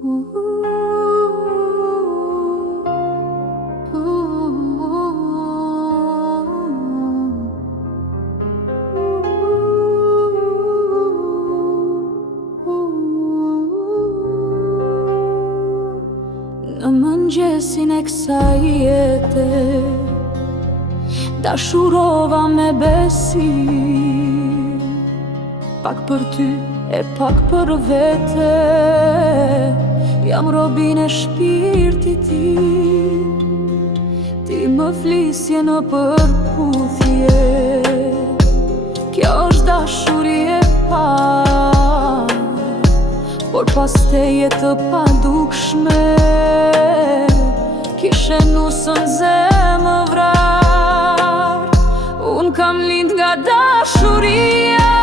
Në mëngjesin e kësaj jete dashurova me besim, pak për ty e pak për vete, jam robin e shpirtit tim. Ti më flisje në përputhje, kjo është dashurie e parë, por pas teje të padukshme kishe nusën zemë vrar. Unë kam lind nga dashuria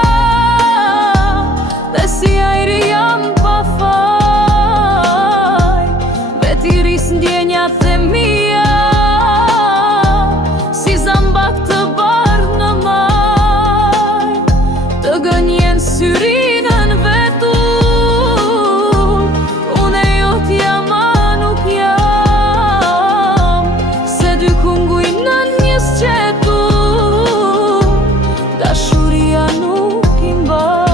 dhe si ajri jam pa faj, vetiris ndjenjat e mia si zambak të barë në maj, të gënjen syrinën vetur. Une jot jam a nuk jam, se dy kunguj në një sqetur, dashuria nuk i mbar.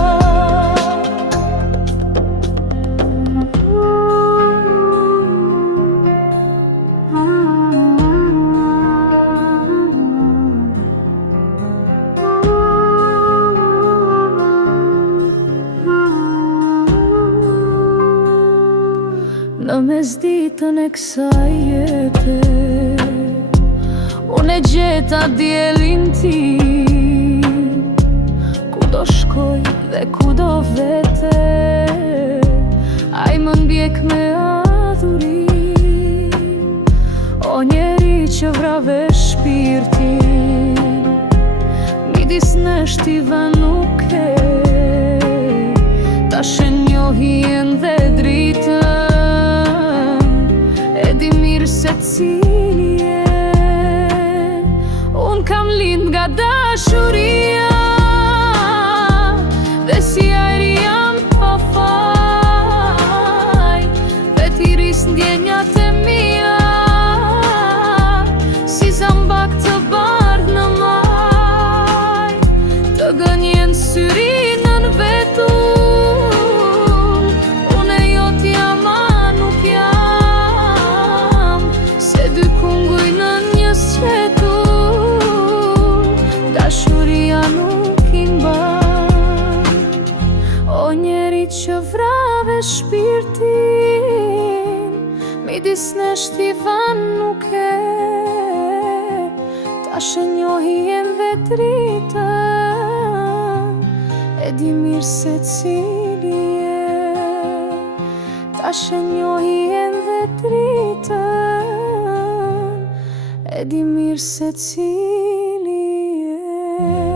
Në mesditën e kësaj jete unë e gjeta diellin tim, ku do shkoj dhe ku do vete, ai më ndjek me adhurim. O njeri që vrave shpirtin, midis nesh tiva nuk e, tash e njohjen dhe dritën, e di mirë se cili je. Unë kam lind nga dashuria dhe si ajri jam pa faj, vetiris ndjenjat e mia si zambak të barë në maj, të gënjen syrinën vetur. Une jot jam a nuk jam, se dy kunguj në një sqetur, dashuria nuk i mbar. O njeri që vrave shpirtin, midis nesh tivan nuk e, tash e njohjen dhe dritën, e di mirë se cili je. Tash e njohjen dhe dritën, e di mirë se cili je.